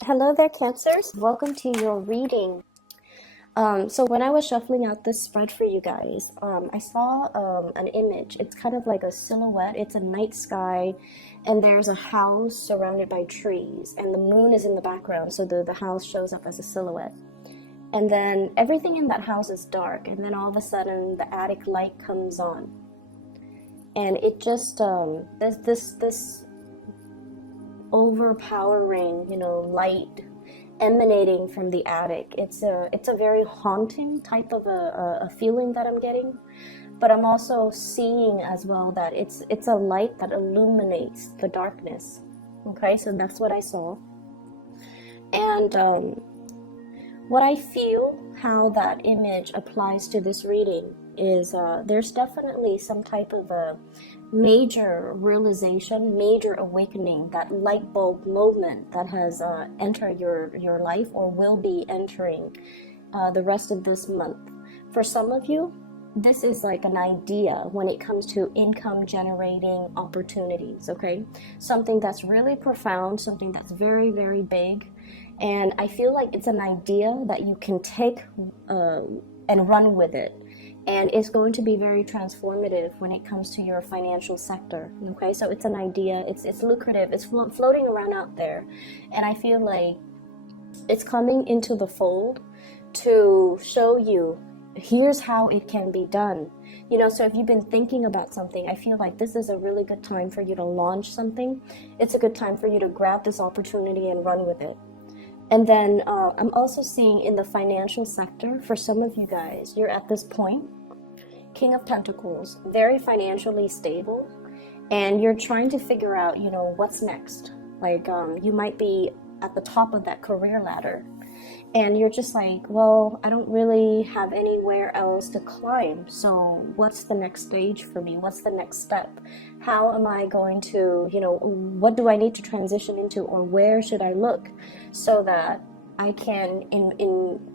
Hello there, Cancers. Welcome to your reading. So when I was shuffling out this spread for you guys, I saw an image. It's kind of like a silhouette. It's a night sky, and there's a house surrounded by trees, and the moon is in the background, so the house shows up as a silhouette. And then everything in that house is dark, and then all of a sudden the attic light comes on, and it just there's this overpowering, light emanating from the attic. It's a very haunting type of a feeling that I'm getting, but I'm also seeing as well that it's a light that illuminates the darkness. Okay, so that's what I saw, and what I feel how that image applies to this reading is there's definitely some type of a major realization, major awakening, that light bulb moment that has entered your life or will be entering the rest of this month. For some of you, this is like an idea when it comes to income generating opportunities, okay? Something that's really profound, something that's very, very big. And I feel like it's an idea that you can take and run with it. And it's going to be very transformative when it comes to your financial sector. Okay, so it's an idea, it's lucrative, it's floating around out there. And I feel like it's coming into the fold to show you here's how it can be done. So if you've been thinking about something, I feel like this is a really good time for you to launch something. It's a good time for you to grab this opportunity and run with it. And then I'm also seeing in the financial sector, for some of you guys, you're at this point, King of Pentacles, very financially stable, and you're trying to figure out, what's next. Like you might be at the top of that career ladder, and you're just like, well, I don't really have anywhere else to climb. So what's the next stage for me? What's the next step? How am I going to, what do I need to transition into, or where should I look so that I can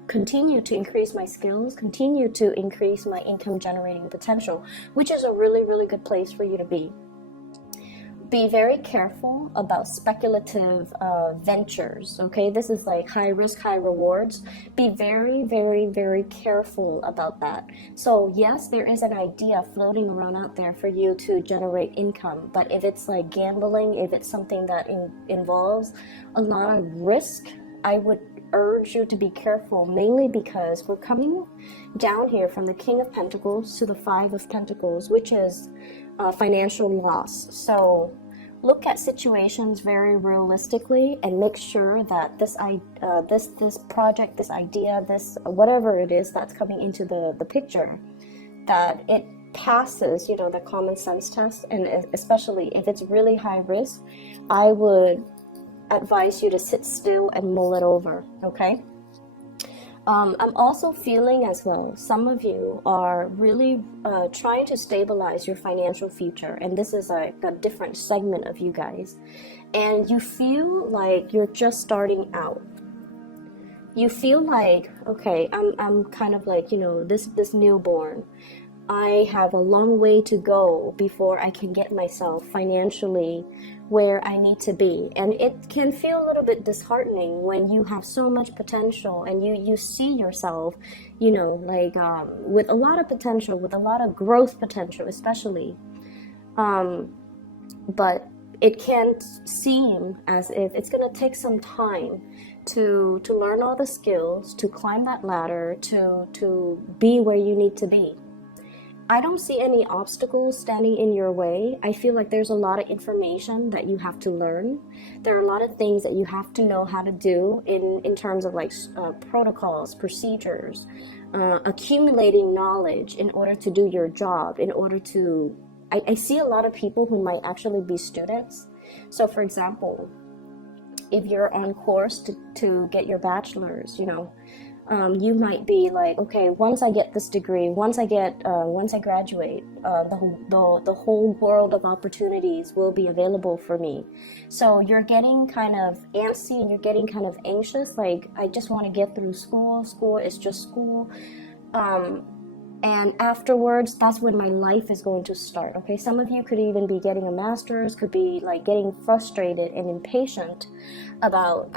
continue to increase my skills, continue to increase my income generating potential, which is a really, really good place for you to be. Be very careful about speculative ventures, okay? This is like high risk, high rewards. Be very, very, very careful about that. So yes, there is an idea floating around out there for you to generate income, but if it's like gambling, if it's something that involves a lot of risk, I would urge you to be careful, mainly because we're coming down here from the King of Pentacles to the Five of Pentacles, which is financial loss. So look at situations very realistically and make sure that this project, this idea, this whatever it is that's coming into the picture, that it passes, the common sense test. And especially if it's really high risk, I would advise you to sit still and mull it over, okay? I'm also feeling as well, some of you are really trying to stabilize your financial future, and this is a different segment of you guys, and you feel like you're just starting out. You feel like, okay, I'm kind of like, this newborn. I have a long way to go before I can get myself financially where I need to be. And it can feel a little bit disheartening when you have so much potential and you see yourself, with a lot of potential, with a lot of growth potential, especially. But it can seem as if it's going to take some time to learn all the skills, to climb that ladder, to be where you need to be. I don't see any obstacles standing in your way. I feel like there's a lot of information that you have to learn. There are a lot of things that you have to know how to do in terms of like protocols, procedures, accumulating knowledge in order to do your job, in order to... I see a lot of people who might actually be students. So for example, if you're on course to get your bachelor's, you might be like, okay, once I get this degree, once I graduate, the whole world of opportunities will be available for me. So you're getting kind of antsy and you're getting kind of anxious, like, I just want to get through school. School is just school. And afterwards, that's when my life is going to start. Okay, some of you could even be getting a master's, could be like getting frustrated and impatient about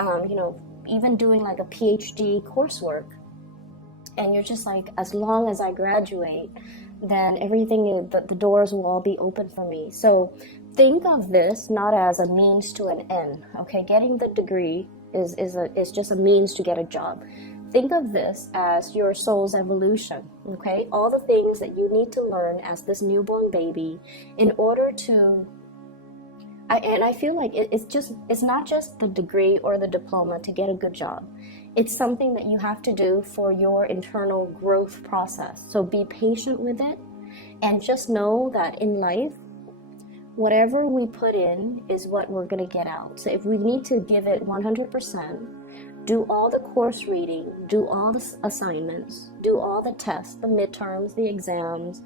even doing like a PhD coursework, and you're just like, as long as I graduate, then everything, the doors will all be open for me. So think of this not as a means to an end. Okay, getting the degree is just a means to get a job. Think of this as your soul's evolution, okay? All the things that you need to learn as this newborn baby in order to, I feel like it's not just the degree or the diploma to get a good job. It's something that you have to do for your internal growth process. So be patient with it, and just know that in life, whatever we put in is what we're going to get out. So if we need to give it 100%, do all the course reading, do all the assignments, do all the tests, the midterms, the exams,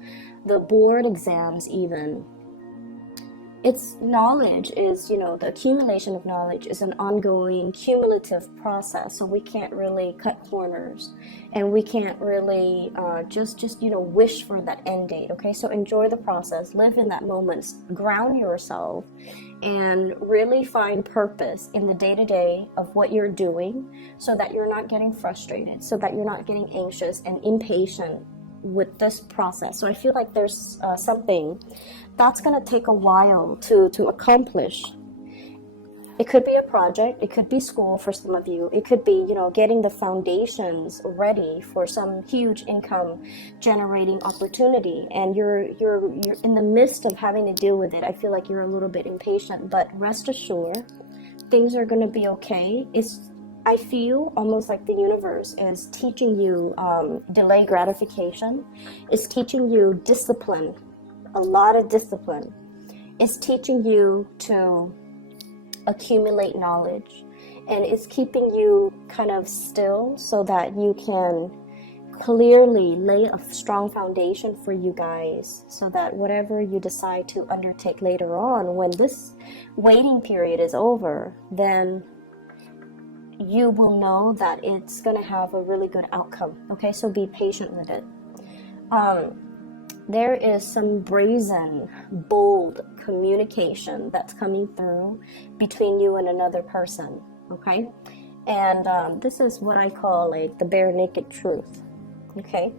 the board exams even. It's knowledge is, the accumulation of knowledge is an ongoing cumulative process. So we can't really cut corners, and we can't really just wish for that end date. Okay, so enjoy the process, live in that moment, ground yourself, and really find purpose in the day-to-day of what you're doing, so that you're not getting frustrated, so that you're not getting anxious and impatient with this process. So I feel like there's something that's going to take a while to accomplish. It could be a project, it could be school for some of you, it could be getting the foundations ready for some huge income generating opportunity, and you're in the midst of having to deal with it. I feel like you're a little bit impatient, but rest assured, things are going to be okay. I feel almost like the universe is teaching you delay gratification. It's teaching you discipline, a lot of discipline. It's teaching you to accumulate knowledge, and it's keeping you kind of still so that you can clearly lay a strong foundation for you guys, so that whatever you decide to undertake later on, when this waiting period is over, then you will know that it's going to have a really good outcome. Okay, so be patient with it. There is some brazen, bold communication that's coming through between you and another person. Okay, and this is what I call like the bare naked truth. Okay,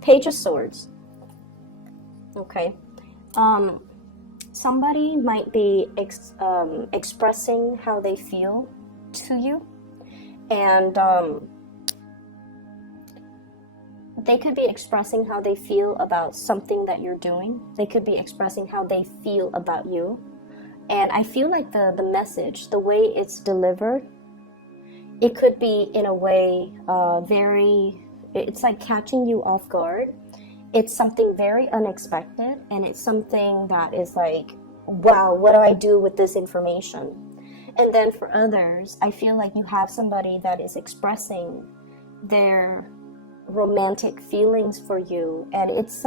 Page of Swords. Okay, somebody might be expressing how they feel to you. And they could be expressing how they feel about something that you're doing. They could be expressing how they feel about you. And I feel like the message, the way it's delivered, it could be in a way it's like catching you off guard. It's something very unexpected, and it's something that is like, wow, what do I do with this information? And then for others, I feel like you have somebody that is expressing their romantic feelings for you. And it's,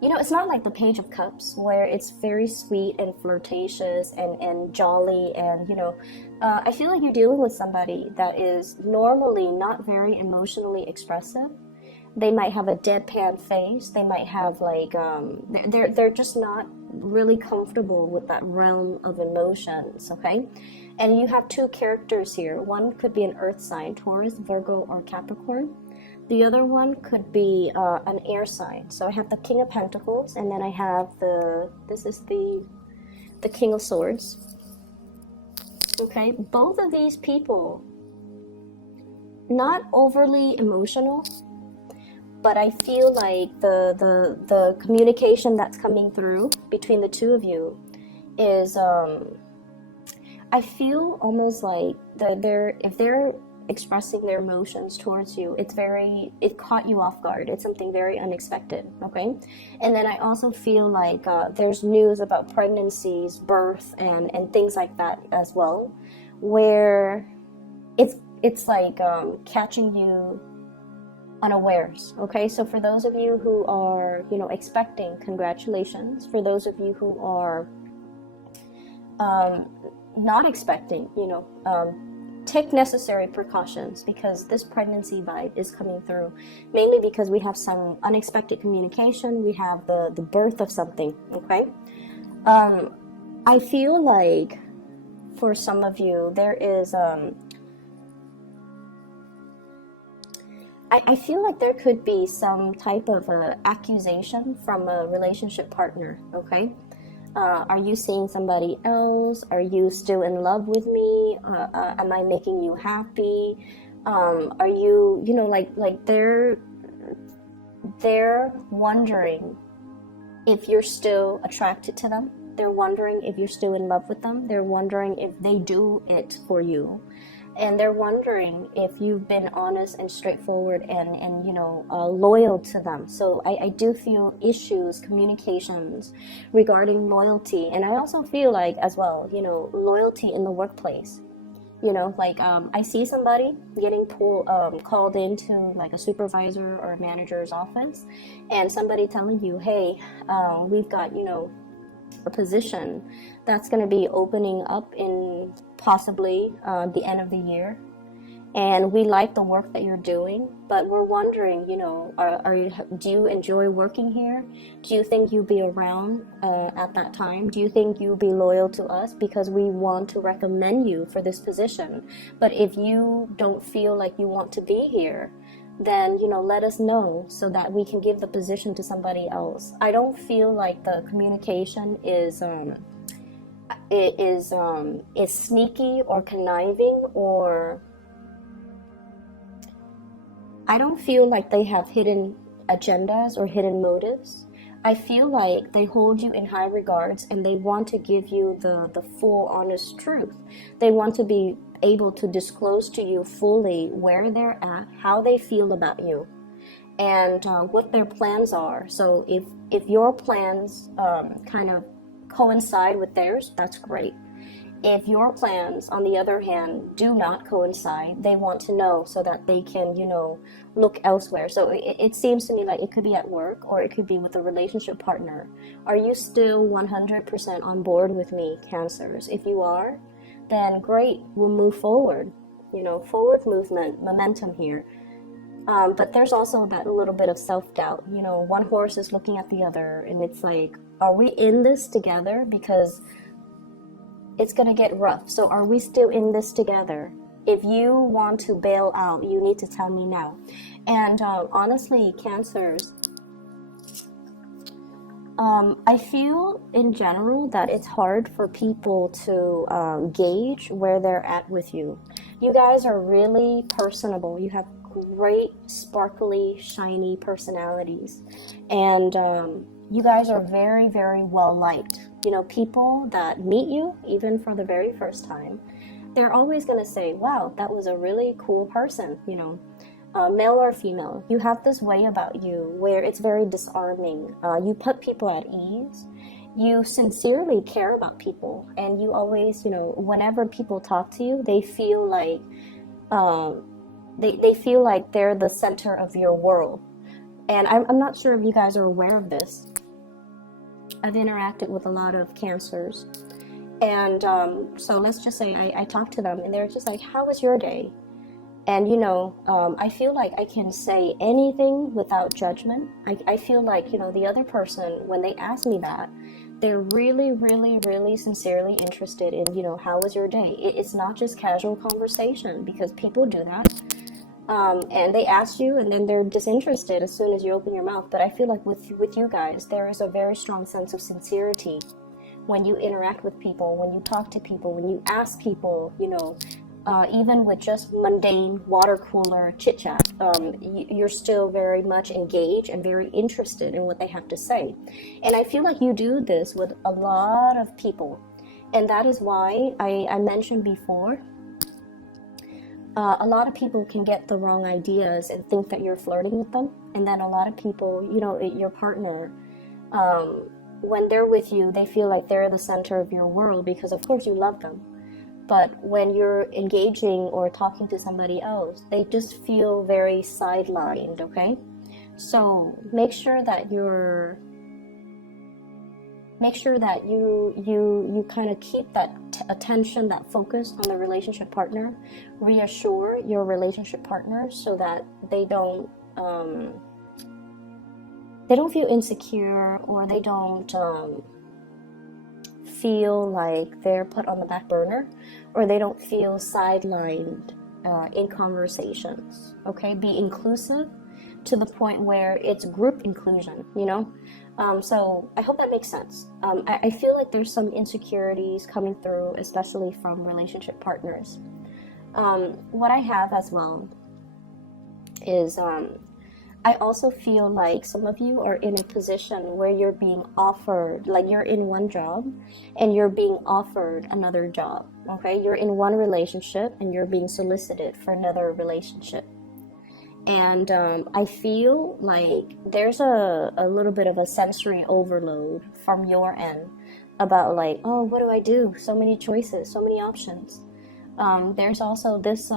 it's not like the Page of Cups where it's very sweet and flirtatious and jolly. And, I feel like you're dealing with somebody that is normally not very emotionally expressive. They might have a deadpan face. They might have like, they're just not really comfortable with that realm of emotions, okay? And you have two characters here. One could be an earth sign, Taurus, Virgo, or Capricorn. The other one could be an air sign. So I have the King of Pentacles, and then I have this is the King of Swords. Okay, both of these people, not overly emotional, but I feel like the communication that's coming through between the two of you is, I feel almost like if they're expressing their emotions towards you, it caught you off guard. It's something very unexpected, okay? And then I also feel like there's news about pregnancies, birth, and things like that as well, where it's like catching you unawares. Okay, so for those of you who are expecting, congratulations. For those of you who are not expecting, take necessary precautions, because this pregnancy vibe is coming through, mainly because we have some unexpected communication. We have the birth of something, okay? I feel like for some of you, there is, I feel like there could be some type of accusation from a relationship partner, okay? Are you seeing somebody else? Are you still in love with me? Am I making you happy? Are you, you know, like they're wondering if you're still attracted to them. They're wondering if you're still in love with them. They're wondering if they do it for you. And they're wondering if you've been honest and straightforward and you know, loyal to them. So I do feel issues, communications regarding loyalty. And I also feel like, as well, you know, loyalty in the workplace. You know, like I see somebody getting called into like a supervisor or a manager's office, and somebody telling you, hey, we've got, you know, a position that's going to be opening up in possibly the end of the year, and we like the work that you're doing, but we're wondering, you know, do you enjoy working here? Do you think you'll be around at that time? Do you think you'll be loyal to us, because we want to recommend you for this position? But if you don't feel like you want to be here, then, you know, let us know so that we can give the position to somebody else. I don't feel like the communication is sneaky or conniving, or I don't feel like they have hidden agendas or hidden motives. I feel like they hold you in high regards, and they want to give you the full honest truth. They want to be able to disclose to you fully where they're at, how they feel about you, and what their plans are. So if your plans kind of coincide with theirs, that's great. If your plans, on the other hand, do not coincide, they want to know so that they can, you know, look elsewhere. So it seems to me like it could be at work, or it could be with a relationship partner. Are you still 100% on board with me, Cancers? If you are, then great, we'll move forward. You know, forward movement, momentum here. But there's also that little bit of self-doubt. You know, one horse is looking at the other, and it's like, are we in this together? Because it's going to get rough. So are we still in this together? If you want to bail out, you need to tell me now. And honestly, Cancers, I feel in general that it's hard for people to gauge where they're at with you. You guys are really personable. You have great, sparkly, shiny personalities. And you guys are very, very well liked. You know, people that meet you, even for the very first time, they're always going to say, wow, that was a really cool person, you know. Male or female, you have this way about you where it's very disarming. You put people at ease. You sincerely care about people, and you always, you know, whenever people talk to you, they feel like they feel like they're the center of your world. And I'm not sure if you guys are aware of this. I've interacted with a lot of Cancers, and so let's just say I talk to them, and they're just like, how was your day? And, you know, I feel like I can say anything without judgment. I feel like, you know, the other person, when they ask me that, they're really, really, really sincerely interested in, you know, how was your day? It's not just casual conversation, because people do that. And they ask you, and then they're disinterested as soon as you open your mouth. But I feel like with you guys, there is a very strong sense of sincerity when you interact with people, when you talk to people, when you ask people, you know, even with just mundane water cooler chit chat, you're still very much engaged and very interested in what they have to say. And I feel like you do this with a lot of people. And that is why I mentioned before, a lot of people can get the wrong ideas and think that you're flirting with them. And then a lot of people, you know, your partner, when they're with you, they feel like they're the center of your world, because of course you love them. But when you're engaging or talking to somebody else, they just feel very sidelined, okay? So make sure that you're make sure that you kind of keep that attention, that focus on the relationship partner. Reassure your relationship partner so that they don't feel insecure, or they don't feel like they're put on the back burner, or they don't feel sidelined in conversations. Okay, be inclusive to the point where it's group inclusion, you know. So I hope that makes sense. I feel like there's some insecurities coming through, especially from relationship partners. What I have as well is I also feel like some of you are in a position where you're being offered, like you're in one job and you're being offered another job. Okay, you're in one relationship and you're being solicited for another relationship. And I feel like there's a little bit of a sensory overload from your end about like, oh, what do I do? So many choices, so many options. There's also this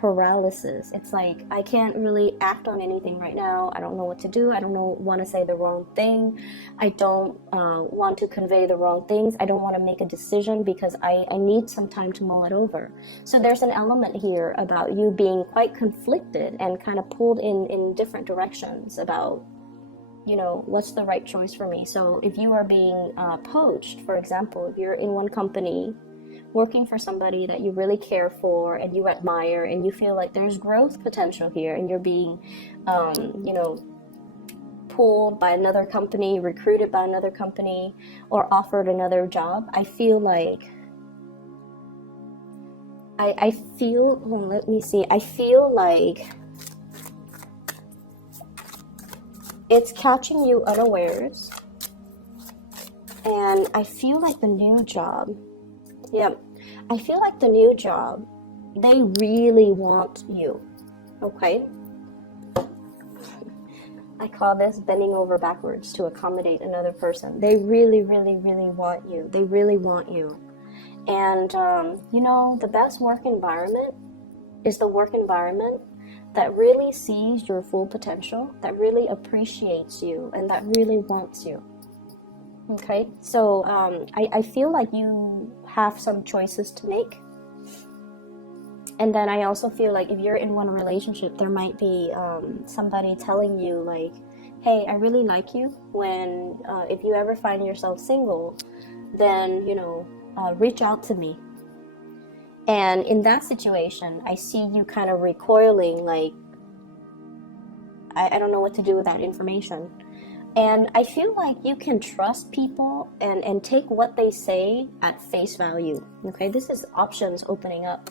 paralysis. It's like, I can't really act on anything right now. I don't know what to do. I don't want to say the wrong thing. I don't want to convey the wrong things. I don't want to make a decision because I need some time to mull it over. So there's an element here about you being quite conflicted and kind of pulled in different directions about, you know, what's the right choice for me. So if you are being poached, for example, if you're in one company working for somebody that you really care for and you admire and you feel like there's growth potential here, and you're being you know, pulled by another company, recruited by another company, or offered another job, I feel like I feel like it's catching you unawares. And I feel like the new job, I feel like the new job, they really want you, okay? I call this bending over backwards to accommodate another person. They really, really, really want you. They really want you. And, you know, the best work environment is the work environment that really sees your full potential, that really appreciates you, and that really wants you. Okay, so I feel like you have some choices to make. And then I also feel like if you're in one relationship, there might be somebody telling you like, hey, I really like you. When if you ever find yourself single, then, you know, reach out to me. And in that situation, I see you kind of recoiling like, I don't know what to do with that information. And I feel like you can trust people and take what they say at face value. Okay, this is options opening up.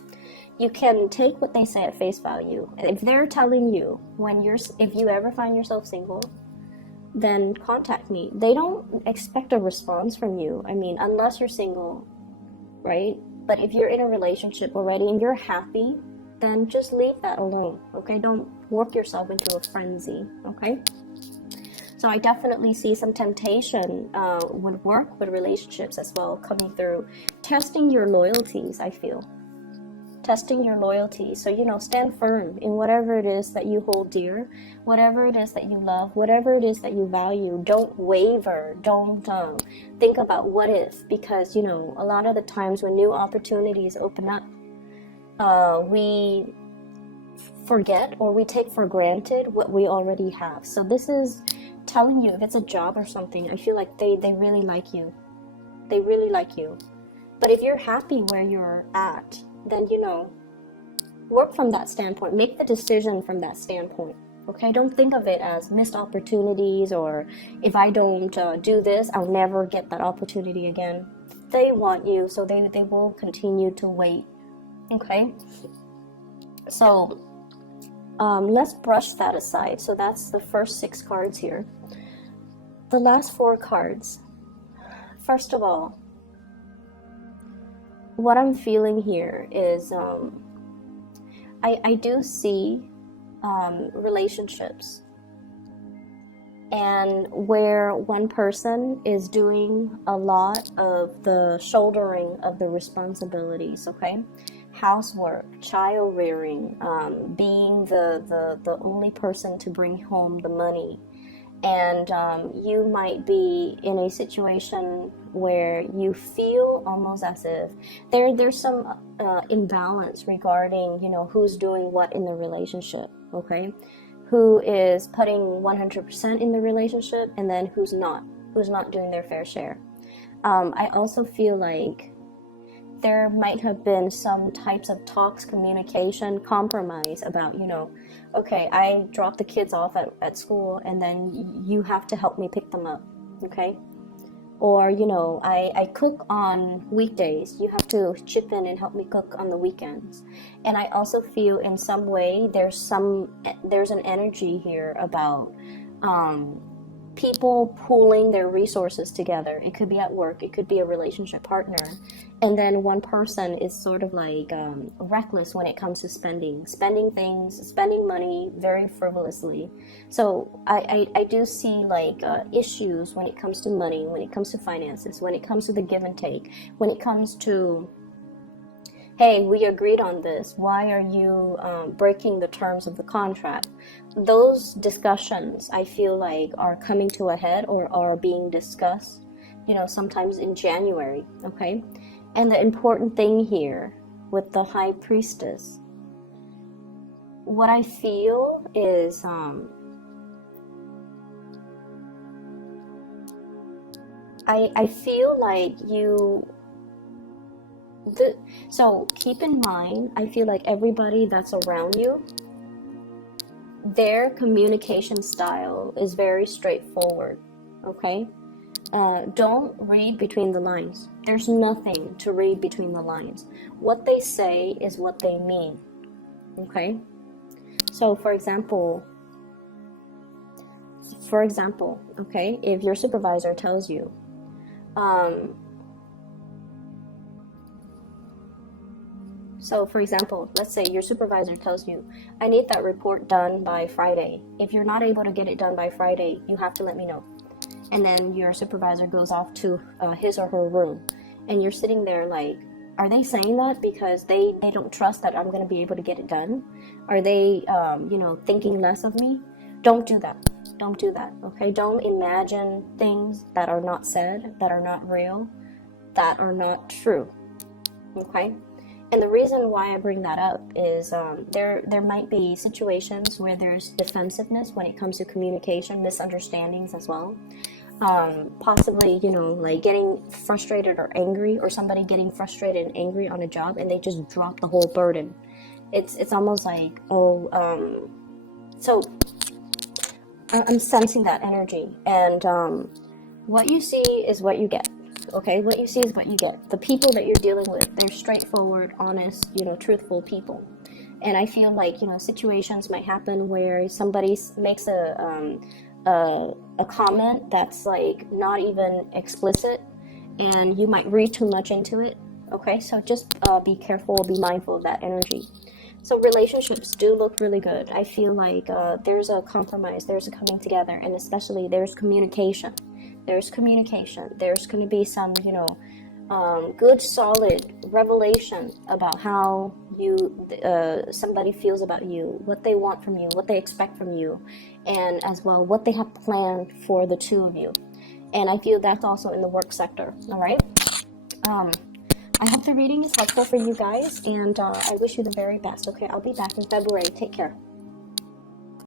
You can take what they say at face value. And if they're telling you if you ever find yourself single, then contact me. They don't expect a response from you. I mean, unless you're single, right? But if you're in a relationship already and you're happy, then just leave that alone. Okay, don't work yourself into a frenzy. Okay. So I definitely see some temptation with work, with relationships as well, coming through. Testing your loyalties, I feel. Testing your loyalty. So, you know, stand firm in whatever it is that you hold dear, whatever it is that you love, whatever it is that you value. Don't waver. Don't think about what if, because, you know, a lot of the times when new opportunities open up, we forget or we take for granted what we already have. So this is telling you, if it's a job or something, I feel like they really like you. They really like you. But if you're happy where you're at, then, you know, work from that standpoint. Make the decision from that standpoint. Okay, don't think of it as missed opportunities, or if I don't do this, I'll never get that opportunity again. They want you, so they will continue to wait. Okay, so let's brush that aside. So that's the first 6 cards here. The last 4 cards. First of all, what I'm feeling here is I do see relationships and where one person is doing a lot of the shouldering of the responsibilities, okay? Housework, child rearing, being the only person to bring home the money, And you might be in a situation where you feel almost as if there's some imbalance regarding, you know, who's doing what in the relationship, okay? Who is putting 100% in the relationship, and then who's not doing their fair share. I also feel like there might have been some types of talks, communication, compromise about, you know, okay, I drop the kids off at school and then you have to help me pick them up, okay? Or, you know, I cook on weekdays, you have to chip in and help me cook on the weekends. And I also feel in some way there's an energy here about people pooling their resources together. It could be at work, it could be a relationship partner, and then one person is sort of like reckless when it comes to spending money very frivolously. So I do see like issues when it comes to money, when it comes to finances, when it comes to the give and take, when it comes to, hey, we agreed on this, why are you breaking the terms of the contract? Those discussions, I feel like, are coming to a head or are being discussed, you know, sometimes in January, okay? And the important thing here with the High Priestess, what I feel is I feel like so keep in mind, I feel like everybody that's around you, their communication style is very straightforward, okay? Don't read between the lines. There's nothing to read between the lines. What they say is what they mean, okay? So for example, okay, if your supervisor tells you, so for example, let's say your supervisor tells you, I need that report done by Friday. If you're not able to get it done by Friday, you have to let me know. And then your supervisor goes off to his or her room. And you're sitting there like, are they saying that because they don't trust that I'm going to be able to get it done? Are they, you know, thinking less of me? Don't do that. Don't do that, okay? Don't imagine things that are not said, that are not real, that are not true, okay? And the reason why I bring that up is there might be situations where there's defensiveness when it comes to communication, misunderstandings as well. Possibly, you know, like getting frustrated or angry, or somebody getting frustrated and angry on a job and they just drop the whole burden. It's almost like, so I'm sensing that energy, and what you see is what you get. Okay, what you see is what you get. The people that you're dealing with, they're straightforward, honest, you know, truthful people. And I feel like, you know, situations might happen where somebody makes a comment that's like not even explicit, and you might read too much into it. Okay, so just be careful, be mindful of that energy. So relationships do look really good. I feel like there's a compromise, there's a coming together, and especially there's communication. There's communication. There's going to be some, you know, good, solid revelation about how somebody feels about you, what they want from you, what they expect from you, and as well what they have planned for the two of you. And I feel that's also in the work sector. All right. I hope the reading is helpful for you guys, and I wish you the very best. Okay, I'll be back in February. Take care.